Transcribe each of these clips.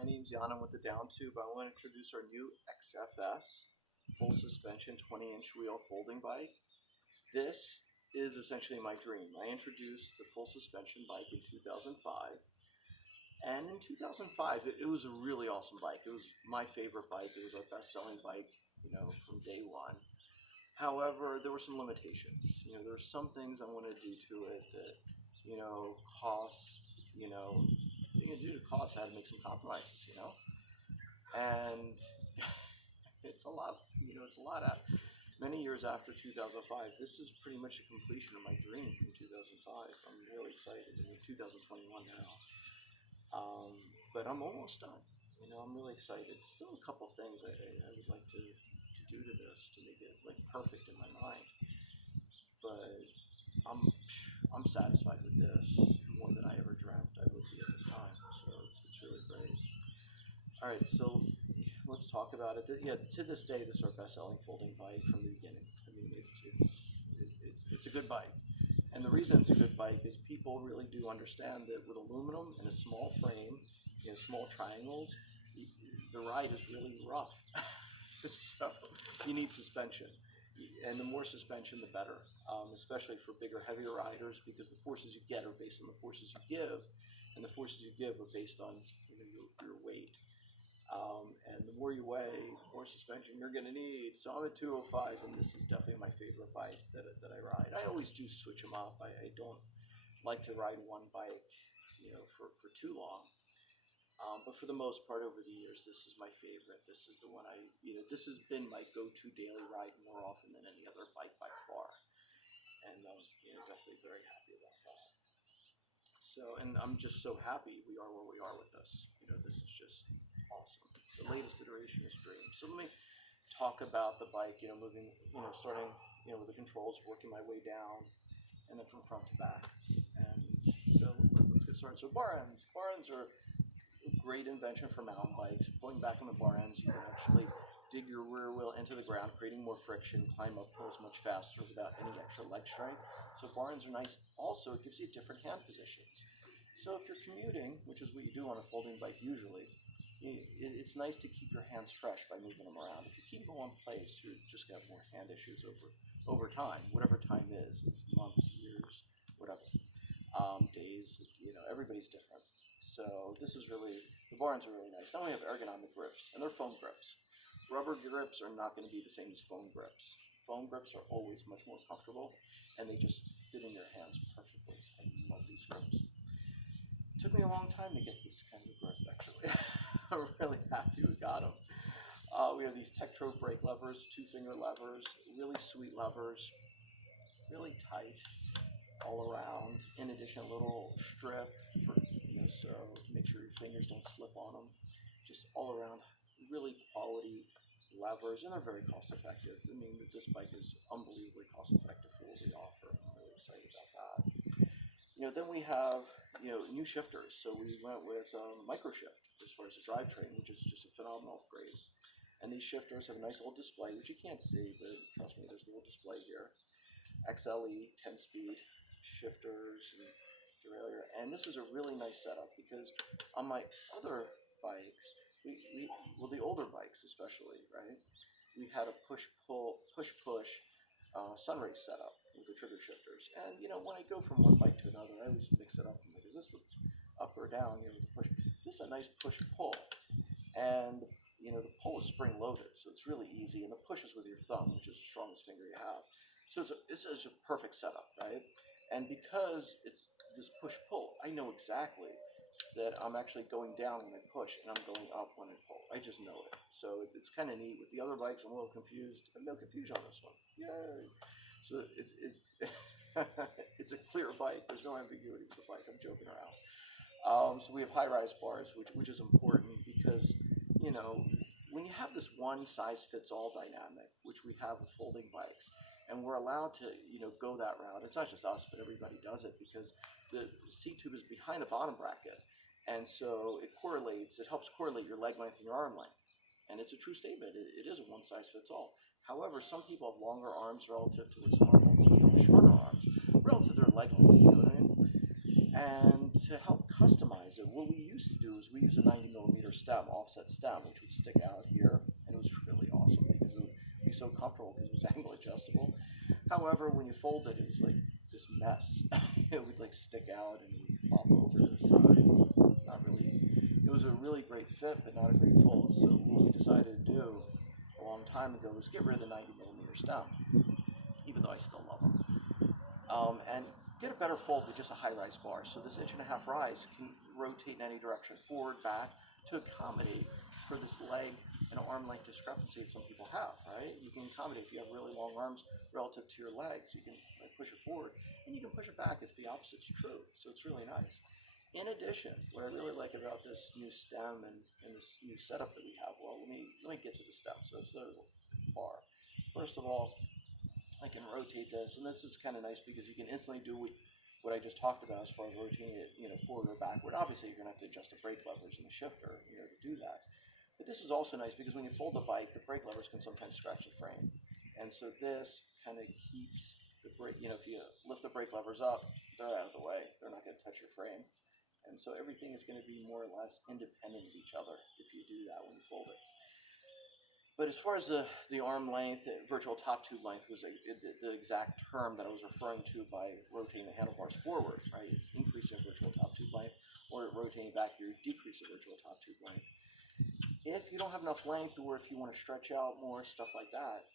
my name's Jan. I'm with the Downtube. I want to introduce our new XFS full suspension 20-inch wheel folding bike. This is essentially my dream. I introduced the full suspension bike in 2005, and in 2005 it was a really awesome bike. It was my favorite bike. It was our best-selling bike, from day one. However, there were some limitations. There were some things I wanted to do to it that, cost, due to cost, I had to make some compromises, and it's a lot, many years after 2005, this is pretty much the completion of my dream from 2005. I'm really excited. I mean, 2021 now. But I'm almost done. I'm really excited. Still a couple things I would like to do to this to make it like perfect in my mind. But I'm satisfied with this more than I ever dreamt I would be at this time. So it's really great. All right, so let's talk about it. Yeah, to this day, this is our best-selling folding bike from the beginning. I mean, it's a good bike. And the reason it's a good bike is people really do understand that with aluminum and a small frame, small triangles, the ride is really rough. So you need suspension. And the more suspension, the better, especially for bigger, heavier riders, because the forces you get are based on the forces you give, and the forces you give are based on your weight. And the more you weigh, the more suspension you're going to need. So I'm at 205, and this is definitely my favorite bike that I ride. I always do switch them up. I don't like to ride one bike, for too long. But for the most part, over the years, this is my favorite. This is the one this has been my go-to daily ride more often than any other bike by far. And definitely very happy about that. So, and I'm just so happy we are where we are with this. This is just awesome. The latest iteration is dream. So let me talk about the bike, moving, starting, with the controls, working my way down, and then from front to back. And so let's get started. So bar ends. Bar ends are a great invention for mountain bikes. Pulling back on the bar ends, you can actually dig your rear wheel into the ground, creating more friction, climb up hills much faster without any extra leg strength. So bar ends are nice. Also, it gives you different hand positions. So if you're commuting, which is what you do on a folding bike usually, it's nice to keep your hands fresh by moving them around. If you keep them in one place, you're just going to have more hand issues over time, whatever time is. It's months, years, whatever. Days, everybody's different. So this is really, the bar ends are really nice. Now we have ergonomic grips, and they're foam grips. Rubber grips are not going to be the same as foam grips. Foam grips are always much more comfortable, and they just fit in your hands perfectly. I love these grips. It took me a long time to get this kind of grip, actually. I'm really happy we got them. We have these Tektro brake levers, 2-finger levers, really sweet levers, really tight all around. In addition, a little strip for, so make sure your fingers don't slip on them. Just all around, really quality levers, and they're very cost effective. I mean, this bike is unbelievably cost effective for what we offer. I'm really excited about that. Then we have, new shifters. So we went with microshift as far as the drivetrain, which is just a phenomenal upgrade. And these shifters have a nice little display, which you can't see, but trust me, there's a little display here. XLE 10-speed shifters and derailleur. And this is a really nice setup because on my other bikes, the older bikes especially, right? We had a push-push sunrace setup with the trigger shifters. And when I go from one bike to another, I always mix it up. I'm like, is this up or down? With the push. This is a nice push-pull, and the pull is spring-loaded, so it's really easy. And the push is with your thumb, which is the strongest finger you have. So it's a perfect setup, right? And because it's this push-pull, I know exactly that I'm actually going down when I push and I'm going up when I pull. I just know it. So it's kind of neat. With the other bikes, I'm a little confused. No confusion on this one. Yay! So it's it's a clear bike. There's no ambiguity with the bike. I'm joking around. So we have high-rise bars, which is important because, when you have this one-size-fits-all dynamic, which we have with folding bikes, and we're allowed to, go that route. It's not just us, but everybody does it because the seat tube is behind the bottom bracket. And so it helps correlate your leg length and your arm length. And it's a true statement. It is a one-size-fits-all. However, some people have longer arms relative to what some ones have shorter arms relative to their leg length, you know what I mean? And to help customize it, what we used to do is we use a 90mm stem, offset stem, which would stick out here, and it was really awesome because it would be so comfortable because it was angle adjustable. However, when you fold it, it was like this mess. It would like stick out and it would pop over to the side. Not really. It was a really great fit, but not a great fold. So what we decided to do a long time ago was get rid of the 90mm stem, even though I still love them, and get a better fold with just a high-rise bar. So this 1.5" rise can rotate in any direction, forward, back, to accommodate for this leg and arm length discrepancy that some people have, right? You can accommodate if you have really long arms relative to your legs. You can push it forward, and you can push it back if the opposite's true. So it's really nice. In addition, what I really like about this new stem and this new setup that we have, well, let me get to the stem. So it's the bar. First of all, I can rotate this, and this is kind of nice because you can instantly do what I just talked about as far as rotating it, forward or backward. Obviously, you're going to have to adjust the brake levers and the shifter, to do that. But this is also nice because when you fold the bike, the brake levers can sometimes scratch the frame, and so this kind of keeps the brake. If you lift the brake levers up, they're out of the way. They're not going to touch your frame, and so everything is going to be more or less independent of each other if you do that when you fold it. But as far as the arm length, virtual top tube length was the exact term that I was referring to by rotating the handlebars forward, right? It's increasing virtual top tube length, or rotating back, you're decreasing virtual top tube length. If you don't have enough length, or if you want to stretch out more, stuff like that,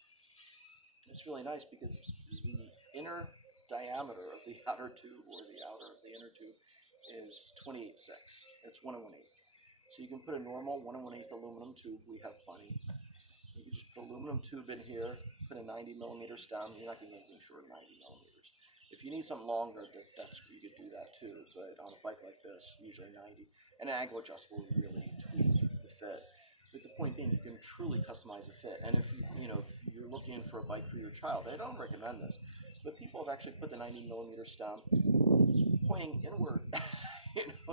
it's really nice because the inner diameter of the outer tube, or the outer of the inner tube, is 28.6. It's 1 1/8. So you can put a normal 1 1/8 aluminum tube. We have plenty. You can just put an aluminum tube in here, put a 90mm stem. You're not going to make sure 90mm. If you need something longer, you could do that too. But on a bike like this, usually 90. And an angle adjustable would really tweak the fit. But the point being, you can truly customize a fit. And if if you're looking for a bike for your child, I don't recommend this, but people have actually put the 90mm stem pointing inward,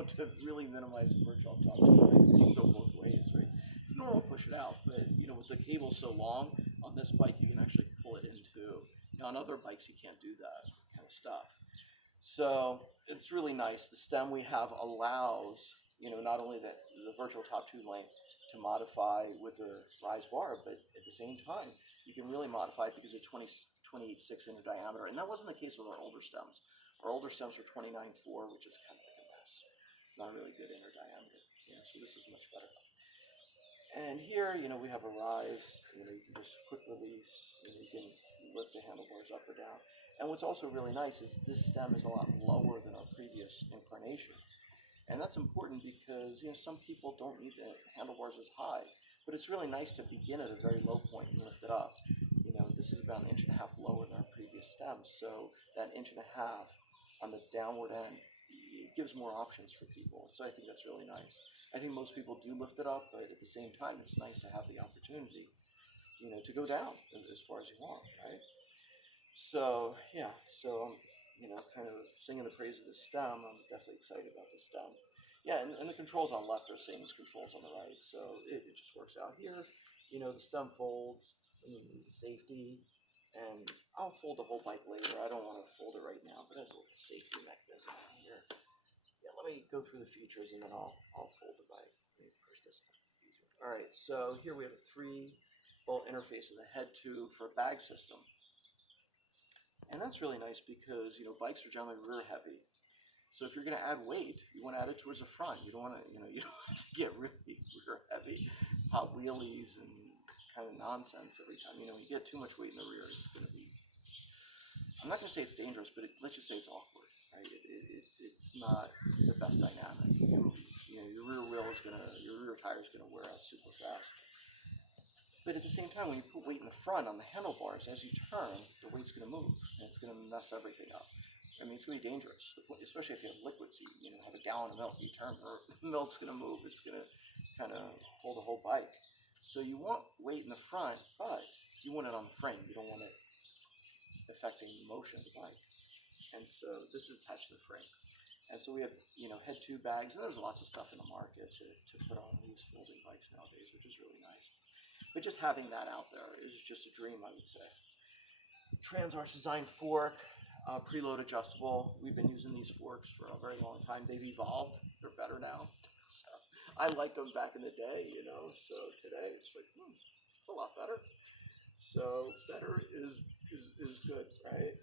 to really minimize the virtual top tube. You can go both ways, right? Normal push it out, but with the cable so long on this bike, you can actually pull it into. On other bikes, you can't do that kind of stuff. So it's really nice. The stem we have allows not only the virtual top tube length to modify with the rise bar, but at the same time you can really modify it because it's 28.6 inner diameter, and that wasn't the case with our older stems. Our older stems were 29.4, which is kind of like a mess. It's not a really good inner diameter. So this is much better. And here, we have a rise. You can just quick release. You can lift the handlebars up or down. And what's also really nice is this stem is a lot lower than our previous incarnation. And that's important because, some people don't need the handlebars as high. But it's really nice to begin at a very low point and lift it up. This is about 1.5 inches lower than our previous stems. So that 1.5 inches on the downward end, it gives more options for people. So I think that's really nice. I think most people do lift it up, but at the same time, it's nice to have the opportunity, to go down as far as you want, right? So, yeah, kind of singing the praise of the stem. I'm definitely excited about the stem. Yeah, and the controls on the left are the same as controls on the right, so it just works out here. The stem folds, and the safety, and I'll fold the whole bike later. I don't want to fold it right now, but there's a little safety mechanism here. Yeah, let me go through the features and then I'll fold the bike. Let me push this easier. All right, so here we have a 3-bolt interface of the head tube for a bag system. And that's really nice because, bikes are generally rear heavy. So if you're going to add weight, you want to add it towards the front. You don't want to, you don't want to get really rear heavy, hot wheelies and kind of nonsense every time. You get too much weight in the rear, it's going to be, I'm not going to say it's dangerous, but let's just say it's awkward. Right? It's not the best dynamic. Your rear wheel is your rear tire is gonna wear out super fast. But at the same time, when you put weight in the front on the handlebars, as you turn, the weight's gonna move, and it's gonna mess everything up. I mean, it's gonna be dangerous, especially if you have liquids. You have a gallon of milk, you turn, the milk's gonna move. It's gonna kind of hold the whole bike. So you want weight in the front, but you want it on the frame. You don't want it affecting the motion of the bike. And so this is attached to the frame. And so we have, head tube bags, and there's lots of stuff in the market to put on these folding bikes nowadays, which is really nice. But just having that out there is just a dream, I would say. Trans arch design fork. Preload adjustable. We've been using these forks for a very long time. They've evolved. They're better now. So I liked them back in the day, you know. So today it's like, it's a lot better. So better is good, right?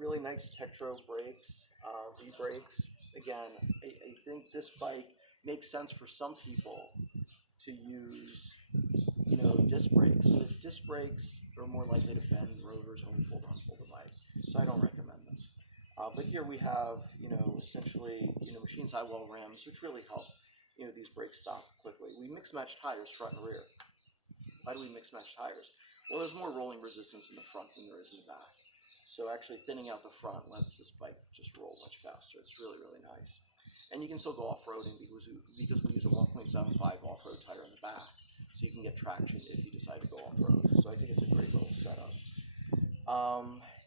Really nice Tektro brakes, V-brakes. Again, I think this bike makes sense for some people to use, you know, disc brakes. But disc brakes are more likely to bend rotors when we fold the bike, so I don't recommend them. But here we have, you know, essentially, you know, machine sidewall rims, which really help, you know, these brakes stop quickly. We mix match tires front and rear. Why do we mix match tires? Well, there's more rolling resistance in the front than there is in the back. So actually thinning out the front lets this bike just roll much faster. It's really, really nice. And you can still go off-roading because we use a 1.75 off-road tire in the back. So you can get traction if you decide to go off-road. So I think it's a great little setup.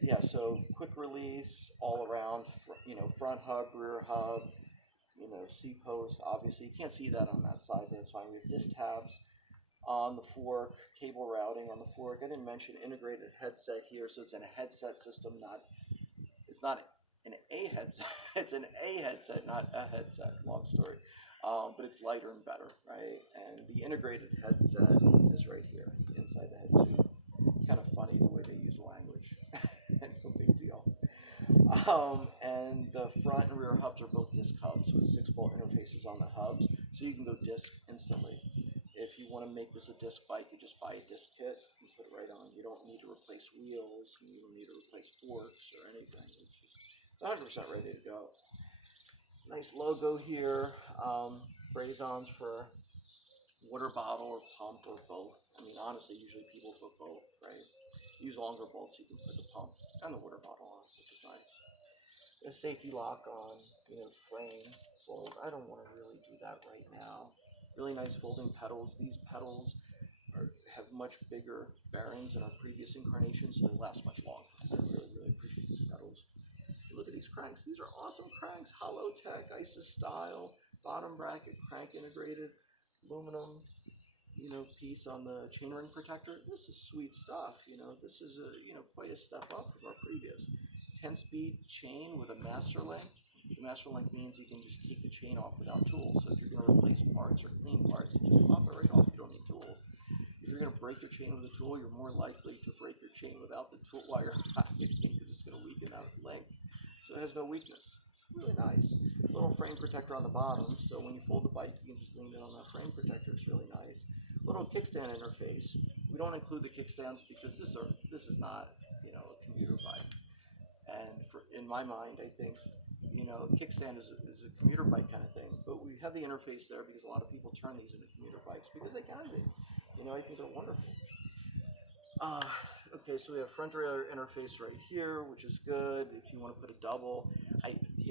Yeah, so quick release all around, you know, front hub, rear hub, you know, C-post, obviously. You can't see that on that side, but it's fine. We have disc tabs on the fork, cable routing on the fork. I didn't mention integrated headset here, so it's in a headset system, it's not an A headset, it's an A headset, not a headset, long story. But it's lighter and better, right? And the integrated headset is right here, inside the head tube. Kind of funny the way they use language, no big deal. And the front and rear hubs are both disc hubs with 6-bolt interfaces on the hubs, so you can go disc instantly. If you want to make this a disc bike, you just buy a disc kit and put it right on. You don't need to replace wheels, you don't need to replace forks or anything. It's 100% ready to go. Nice logo here, braze-ons for water bottle or pump or both. I mean, honestly, usually people put both, right? Use longer bolts, you can put the pump and the water bottle on, which is nice. A safety lock on, you know, frame fold. I don't want to really do that right now. Really nice folding pedals. These pedals have much bigger bearings than our previous incarnations, so they last much longer. I really, really appreciate these pedals. Look at these cranks. These are awesome cranks. Hollowtech, ISIS style, bottom bracket, crank integrated, aluminum, you know, piece on the chainring protector. This is sweet stuff. You know, this is quite a step up from our previous 10-speed chain with a master link. The master link means you can just take the chain off without tools. So if you're going to replace parts or clean parts, you just pop it right off. You don't need tools. If you're going to break your chain with a tool, you're more likely to break your chain without the tool while you're because it's going to weaken out the link. So it has no weakness. It's really nice. Little frame protector on the bottom, so when you fold the bike, you can just lean it on that frame protector. It's really nice. Little kickstand interface. We don't include the kickstands because this is not, you know, a commuter bike. And in my mind, I think, you know, kickstand is a commuter bike kind of thing. But we have the interface there because a lot of people turn these into commuter bikes because they can be. You know, I think they're wonderful. Okay, so we have front rear interface right here, which is good if you want to put a double.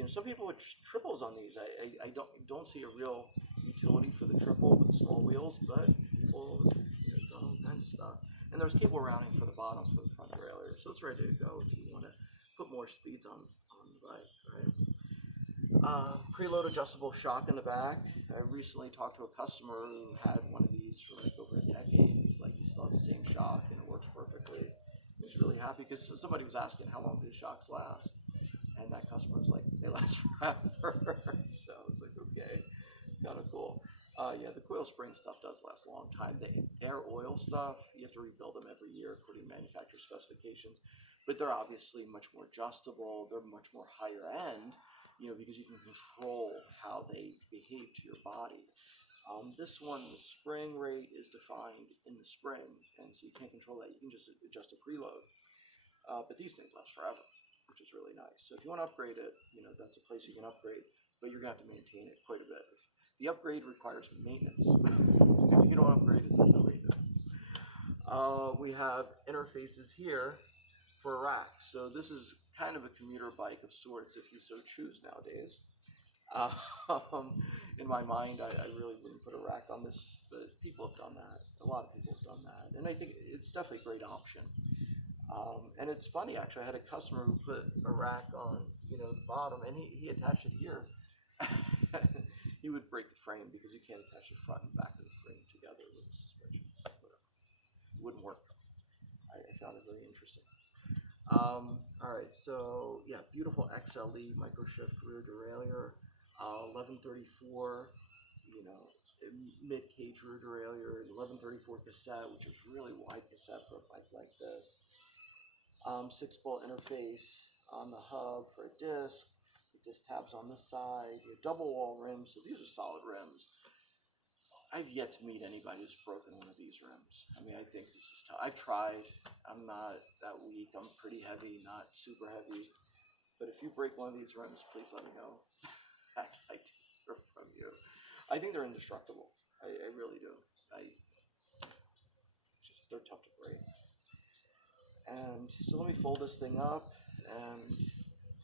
Some people with triples on these. I don't see a real utility for the triple with the small wheels, but people, you know, got all kinds of stuff. And there's cable routing for the bottom for the front derailleur, so it's ready to go if you want to put more speeds on the bike, right? Preload adjustable shock in the back. I recently talked to a customer who had one of these for like over a decade. He's like, he still has the same shock and it works perfectly. He's really happy because somebody was asking how long do shocks last, and that customer was like, they last forever. So I was like, okay, kind of cool. Yeah, the coil spring stuff does last a long time. The air oil stuff, you have to rebuild them every year according to manufacturer specifications, but they're obviously much more adjustable. They're much more higher end, you know, because you can control how they behave to your body. This one, the spring rate is defined in the spring, and so you can't control that. You can just adjust a preload. But these things last forever, which is really nice. So if you want to upgrade it, you know, that's a place you can upgrade, but you're going to have to maintain it quite a bit. The upgrade requires maintenance. If you don't upgrade it, there's no maintenance. We have interfaces here for a rack. So this is kind of a commuter bike of sorts if you so choose nowadays. In my mind, I really wouldn't put a rack on this, but people have done that. A lot of people have done that, and I think it's definitely a great option. And it's funny, actually, I had a customer who put a rack on, you know, the bottom, and he attached it here. He would break the frame because you can't attach the front and back of the frame together with the suspensions. Whatever. It wouldn't work. I found it very interesting. All All right, so yeah, beautiful XLE micro shift rear derailleur, 1134, you know, mid cage rear derailleur, 1134 cassette, which is really wide cassette for a bike like this. 6-bolt interface on the hub for a disc. The disc tabs on the side. You have double wall rims, so these are solid rims. I've yet to meet anybody who's broken one of these rims. I mean, I think this is tough. I've tried. I'm not that weak. I'm pretty heavy, not super heavy. But if you break one of these rims, please let me know. I'd like to hear from you. I think they're indestructible. I really do. They're tough to break. And so let me fold this thing up, and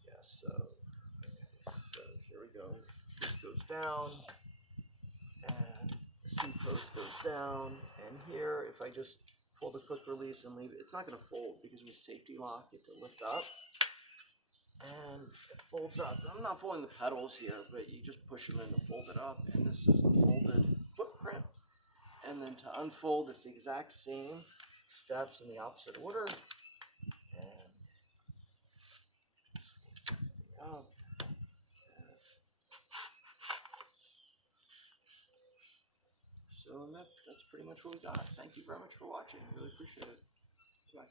yeah, so here we go. This goes down, and the seat post goes down, and here, if I just pull the quick release and leave it, it's not going to fold because with safety lock, you have to lift up, and it folds up. I'm not folding the pedals here, but you just push them in to fold it up, and this is the folded footprint. And then to unfold, it's the exact same steps in the opposite order. And up. So that's pretty much what we got. Thank you very much for watching. Really appreciate it. Bye.